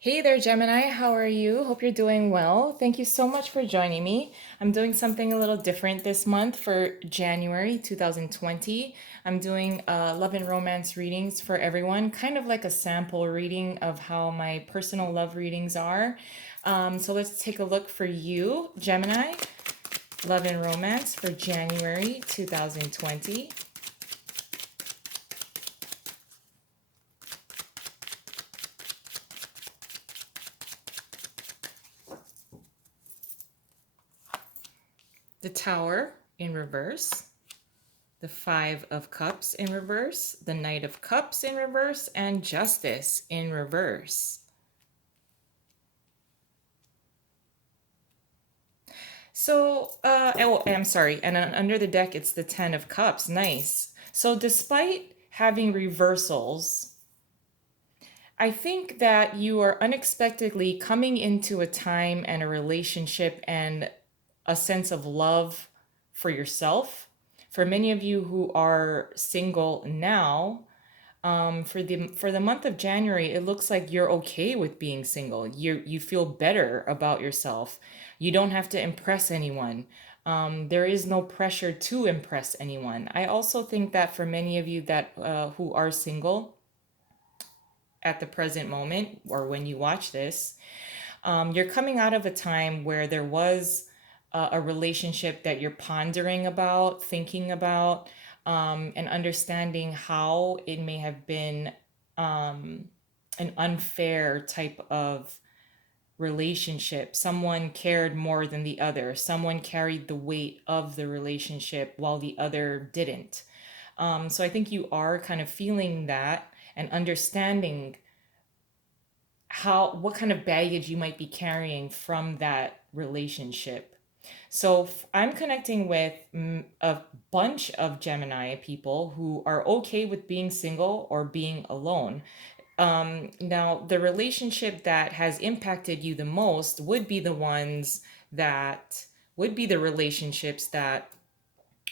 Hey there, Gemini. How are you? Hope you're doing well. Thank you so much for joining me. I'm doing something a little different this month for January 2020. I'm doing love and romance readings for everyone, kind of like a sample reading of how my personal love readings are. So let's take a look for you, Gemini. Love and romance for January 2020. The Tower in reverse. The Five of Cups in reverse, the Knight of Cups in reverse, and Justice in reverse. I'm sorry, and under the deck, it's the Ten of Cups. Nice. So, despite having reversals, I think that you are unexpectedly coming into a time and a relationship and a sense of love for yourself. For many of you who are single now, for the month of January, it looks like you're okay with being single. You feel better about yourself. You don't have to impress anyone. There is no pressure to impress anyone. I also think that for many of you that who are single at the present moment, or when you watch this, you're coming out of a time where there was a relationship that you're pondering about, thinking about, and understanding how it may have been an unfair type of relationship. Someone cared more than the other, someone carried the weight of the relationship while the other didn't. So I think you are kind of feeling that and understanding what kind of baggage you might be carrying from that relationship. So I'm connecting with a bunch of Gemini people who are okay with being single or being alone. Now, the relationship that has impacted you the most would be the ones that would be the relationships that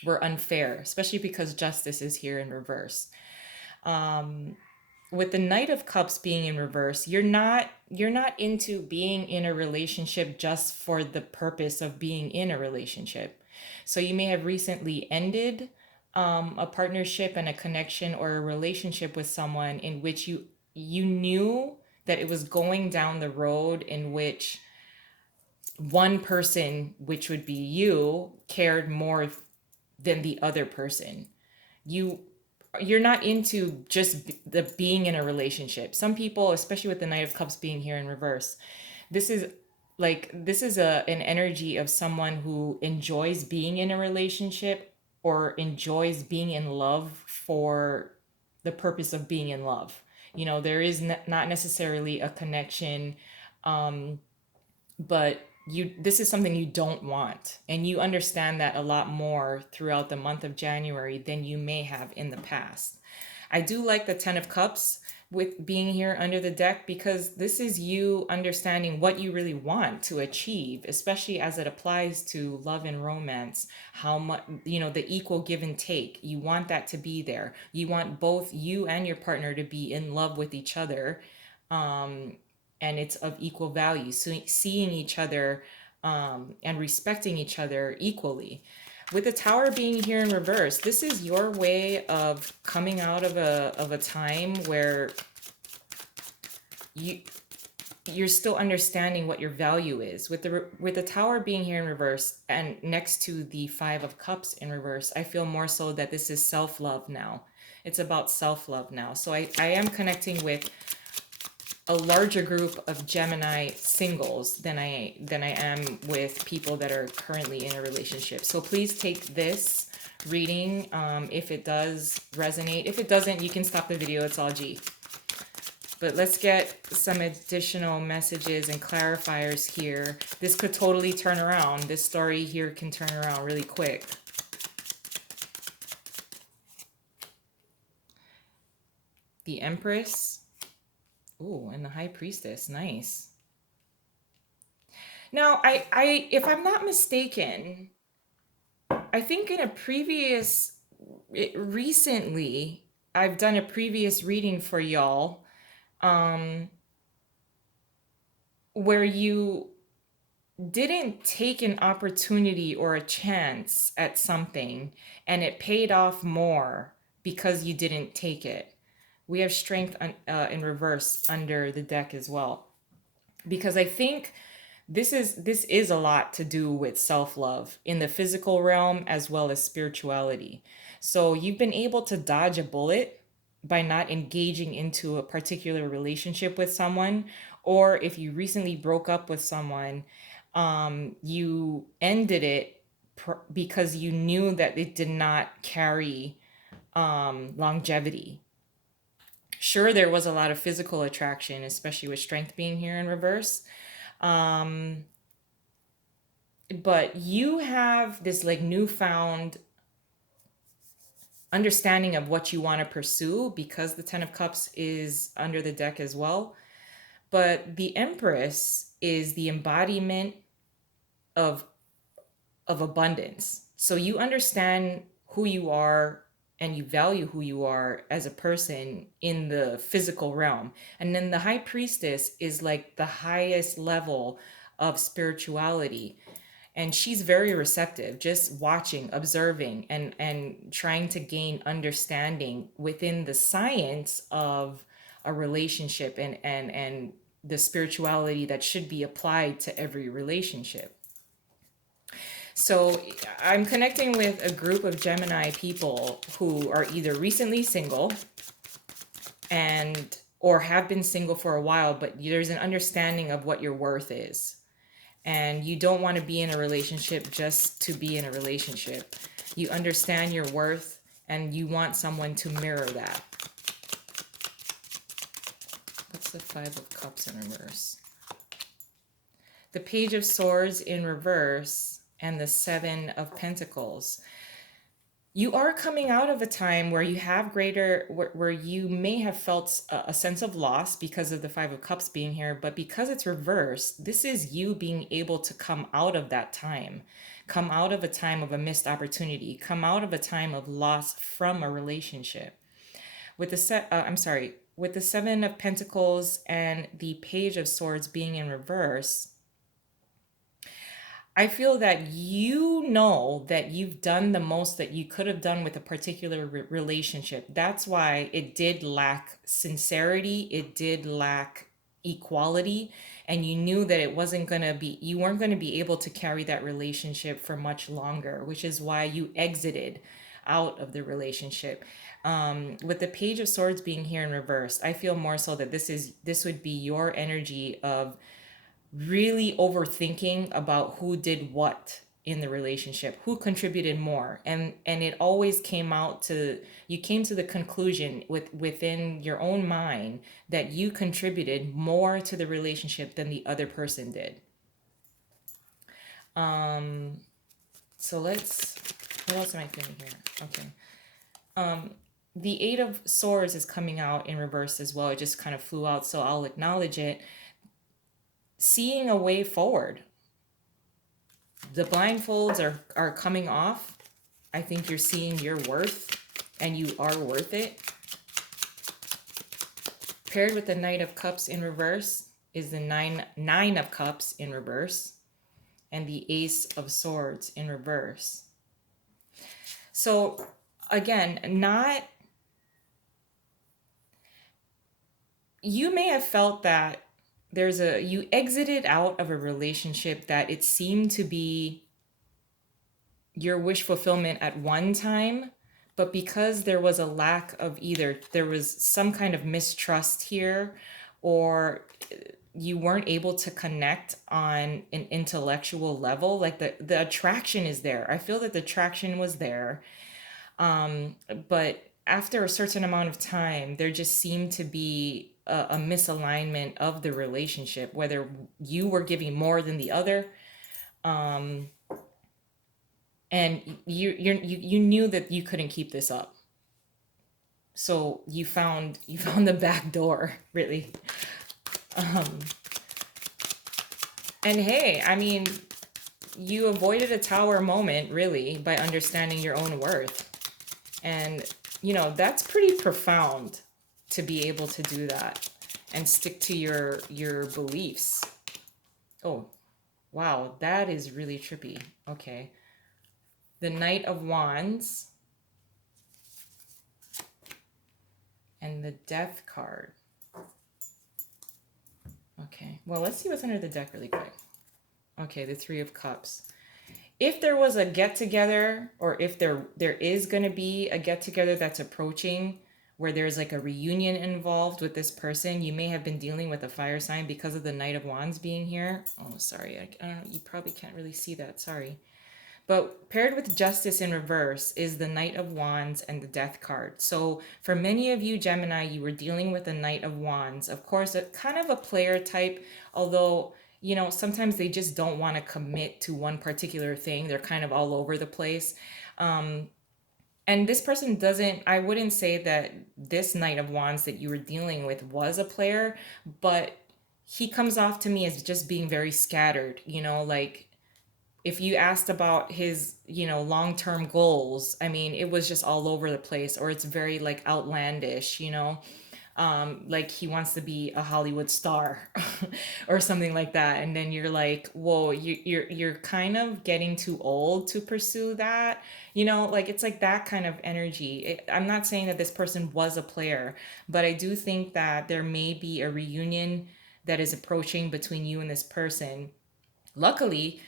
were unfair, especially because justice is here in reverse. With the Knight of Cups being in reverse, you're not into being in a relationship just for the purpose of being in a relationship. So you may have recently ended a partnership and a connection or a relationship with someone in which you knew that it was going down the road in which one person, which would be you, cared more than the other person. you you're not into just the being in a relationship. Some people, especially with the Knight of Cups being here in reverse, this is an energy of someone who enjoys being in a relationship or enjoys being in love for the purpose of being in love. There is not necessarily a connection, but this is something you don't want, and you understand that a lot more throughout the month of January than you may have in the past. I do like the 10 of cups with being here under the deck, because this is you understanding what you really want to achieve, especially as it applies to love and romance. How much, the equal give and take, you want that to be there. You want both you and your partner to be in love with each other, and it's of equal value. So seeing each other and respecting each other equally. With the tower being here in reverse, this is your way of coming out of a time where you you're still understanding what your value is. With the tower being here in reverse and next to the five of cups in reverse, I feel more so that this is self-love now. It's about self-love now. So I am connecting with a larger group of Gemini singles than I am with people that are currently in a relationship. So please take this reading if it does resonate. If it doesn't, you can stop the video. It's all G. But let's get some additional messages and clarifiers here. This could totally turn around. This story here can turn around really quick. The Empress. Ooh, and the High Priestess. Nice. Now, if I'm not mistaken, I think recently, I've done a previous reading for y'all, um, where you didn't take an opportunity or a chance at something and it paid off more because you didn't take it. We have strength in reverse under the deck as well, because I think this is a lot to do with self-love in the physical realm as well as spirituality. So you've been able to dodge a bullet by not engaging into a particular relationship with someone, or if you recently broke up with someone, you ended it because you knew that it did not carry longevity. Sure, there was a lot of physical attraction, especially with strength being here in reverse. Um, but you have this like newfound understanding of what you want to pursue because the 10 of cups is under the deck as well. But the Empress is the embodiment of abundance. So you understand who you are and you value who you are as a person in the physical realm. And then the High Priestess is like the highest level of spirituality, and she's very receptive, just watching, observing, and trying to gain understanding within the science of a relationship, and the spirituality that should be applied to every relationship. So I'm connecting with a group of Gemini people who are either recently single and or have been single for a while, but there's an understanding of what your worth is. And you don't want to be in a relationship just to be in a relationship. You understand your worth and you want someone to mirror that. What's the Five of Cups in reverse? The Page of Swords in reverse and the Seven of Pentacles. You are coming out of a time where you have where you may have felt a sense of loss because of the Five of Cups being here, but because it's reversed, this is you being able to come out of that time, come out of a time of a missed opportunity, come out of a time of loss from a relationship. With with the Seven of Pentacles and the Page of Swords being in reverse, I feel that you know that you've done the most that you could have done with a particular relationship. That's why it did lack sincerity, it did lack equality, and you knew that you weren't going to be able to carry that relationship for much longer, which is why you exited out of the relationship. With the Page of Swords being here in reverse, I feel more so that this would be your energy of really overthinking about who did what in the relationship, who contributed more, and it always came out to you came to the conclusion within your own mind that you contributed more to the relationship than the other person did. So let's what else am I feeling here? Okay. The Eight of Swords is coming out in reverse as well. It just kind of flew out, so I'll acknowledge it. Seeing a way forward. The blindfolds are coming off. I think you're seeing your worth, and you are worth it. Paired with the Knight of Cups in reverse is the nine of Cups in reverse and the Ace of Swords in reverse. So again, you may have felt that you exited out of a relationship that it seemed to be your wish fulfillment at one time, but because there was a lack of there was some kind of mistrust here, or you weren't able to connect on an intellectual level, like the attraction is there. I feel that the attraction was there. But after a certain amount of time, there just seemed to be a misalignment of the relationship, whether you were giving more than the other. And you knew that you couldn't keep this up. So you found the back door, really. And hey, I mean, you avoided a tower moment, really, by understanding your own worth. And, that's pretty profound to be able to do that and stick to your beliefs. Oh, wow, that is really trippy. Okay. The Knight of Wands and the Death card. Okay. Well, let's see what's under the deck really quick. Okay, the Three of Cups. If there was a get together, or if there is going to be a get together that's approaching, where there's like a reunion involved with this person, you may have been dealing with a fire sign because of the Knight of Wands being here. Oh, sorry, I don't know, you probably can't really see that, sorry. But paired with Justice in reverse is the Knight of Wands and the Death card. So for many of you, Gemini, you were dealing with the Knight of Wands. Of course, a kind of a player type, although, sometimes they just don't want to commit to one particular thing. They're kind of all over the place. Um, and this person doesn't, I wouldn't say that this Knight of Wands that you were dealing with was a player, but he comes off to me as just being very scattered, like if you asked about his, long-term goals, I mean, it was just all over the place, or it's very like outlandish, like he wants to be a Hollywood star or something like that. And then you're like, whoa, you're kind of getting too old to pursue that, like it's like that kind of energy. I'm not saying that this person was a player, but I do think that there may be a reunion that is approaching between you and this person. Luckily,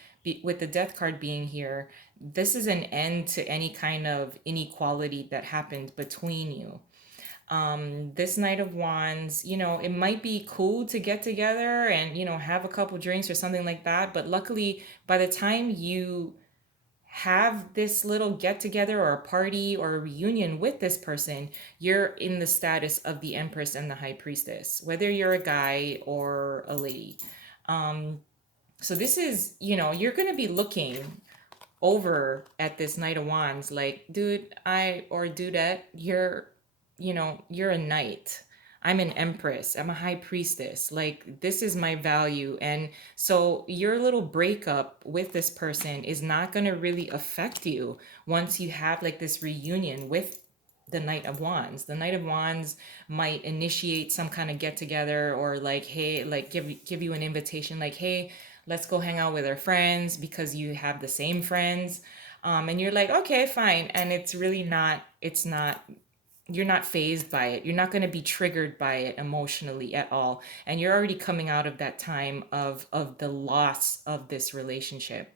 with the death card being here, this is an end to any kind of inequality that happened between you. This Knight of Wands, it might be cool to get together and, have a couple drinks or something like that. But luckily, by the time you have this little get together or a party or a reunion with this person, you're in the status of the Empress and the High Priestess, whether you're a guy or a lady. Um, so this is, you're going to be looking over at this Knight of Wands like, dude, or dudette, you're a knight. I'm an empress. I'm a high priestess. Like, this is my value. And so your little breakup with this person is not going to really affect you once you have like this reunion with the Knight of Wands. The Knight of Wands might initiate some kind of get together, or like, hey, like give you an invitation, like, hey, let's go hang out with our friends because you have the same friends. And you're like, okay, fine. And it's really not, you're not phased by it. You're not going to be triggered by it emotionally at all. And you're already coming out of that time of the loss of this relationship.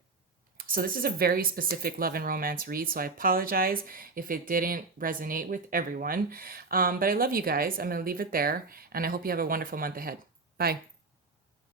So this is a very specific love and romance read. So I apologize if it didn't resonate with everyone. But I love you guys. I'm going to leave it there. And I hope you have a wonderful month ahead. Bye.